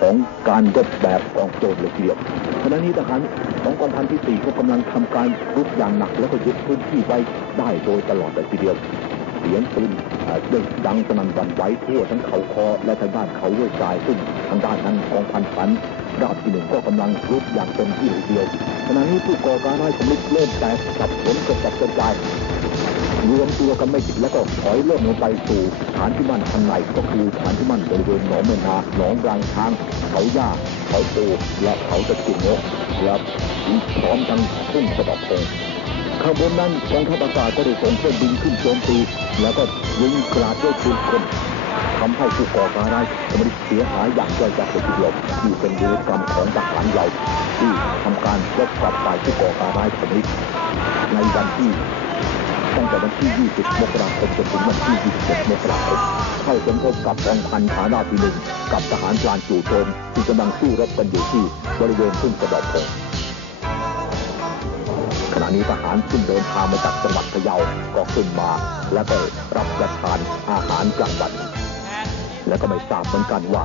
ของการรบแบบกองโจรเลยทีเดียวขณะนี้ทหารของกองพันที่สี่ก็กำลังทำการรุกอย่างหนัก แล้วก็ยึดพื้นที่ไว้ได้โดยตลอดเลยทีเดียว เสียงปืนเด้งดังสนั่นหวันไหวทั่วทั้งเขาคอและทางด้านเขาห้วยทรายซึ่งทางด้านนั้นกองพันฐานราบที่หนึ่งก็กำลังรุกอย่างเต็มที่เลยทีเดียวขณะนี้ผู้ก่อการร้ายชำนิดเริ่มแตกสับสนกระจัดกระจาย ตัวกันไม่ติดแล้วก็ถอยล่นลงไปสู่ฐานที่มั่นข้างในก็คือฐานที่มั่นบริเวณหนองแมนาหนองรางช้างเขาย่าเขาปูและเขาตะกินนกและพร้อมทั้งทุ่งสะบับพงข้างบนนั้นกองทัพอากาศก็ได้ส่งเครื่องบินขึ้นโจมตีแล้วก็ยิงกราดด้วยปืนกลทำให้ผู้ก่อการร้ายคอมมิริเสียหายอย่างย่อยยับเลยทีเดียวที่เป็นวีรกรรมของทหารเราที่ทำการรบกับฝ่ายผู้ก่อการร้ายคอมมิริในวันที่ ตั้งแต่วันที่ 20 มกราคมจนถึงวันที่ 27 มกราคมเข้าสมทบกับกองพันฐานาที่หนึ่งกับทหารพลานจู่โจมที่กำลังสู้รบกันอยู่ที่บริเวณทุ่งกระดอกพงขณะนี้ทหารขึ้นเดินทางมาจากจังหวัดพะเยาก็ขึ้นมา แล้วก็รับประทานอาหารกลางวัน แล้วก็ไม่ทราบเหมือนกันว่า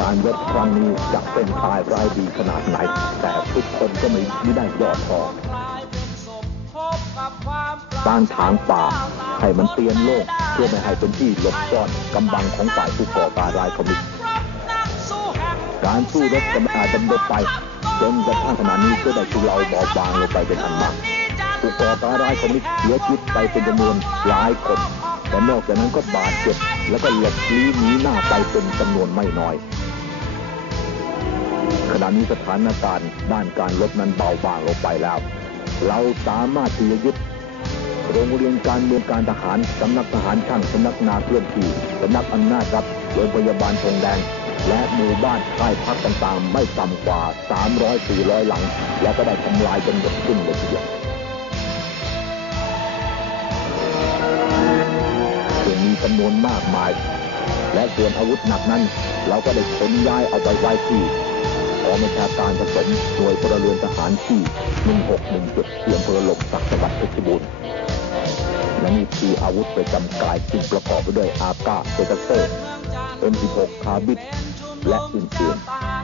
การรบครั้งนี้จะเป็นตายร้ายดีขนาดไหน แต่ทุกคนก็ไม่ได้ยอท้อ ตั้งทางป่าให้มันเตียนโล่งเพื่อไม่ให้เป็นที่หลบซ่อนกำบังของฝ่ายผู้ก่อการร้ายคอมมิวนิสต์การสู้รบกันอาจดำเนินไปจนกระทั่งขณะนี้ก็ได้ทุเลาเบาบางลงไปเป็นอันมากผู้ก่อการร้ายคอมมิวนิสต์เสียชีวิตไปเป็นจำนวนหลายคนแต่นอกจากนั้นก็บาดเจ็บแล้วก็หลบลี้หนีหน้าไปเป็นจำนวนไม่น้อยขณะนี้สถานการณ์ด้านการรบนั้นเบาบางลงไปแล้ว เราสามารถที่จะยึดโรงเรียนการเมืองการทหารสำนักทหารช่างสำนักนาเคลื่อนที่สำนักอำนาจรัฐโรงพยาบาลธงแดง และหมู่บ้านค่ายพักต่างๆ ไม่ต่ำกว่า 300-400 หลัง แล้วก็ได้ทำลายจนหมดสิ้นเลยทีเดียวซึ่งมีจำนวนมากมาย และส่วนอาวุธหนักนั้น เราก็ได้ขนย้ายเอาไปไว้ที่ องบัญชาการผสมหน่วยพลเรือนทหารที่ 1617เทียมพลลบสักดิ์จังหวัดเพชรบูรณ์และนี่คืออาวุธประจำกายซึ่งประกอบไปด้วยอากาเซตเตอร์ M16 คาร์บิดและอื่นๆ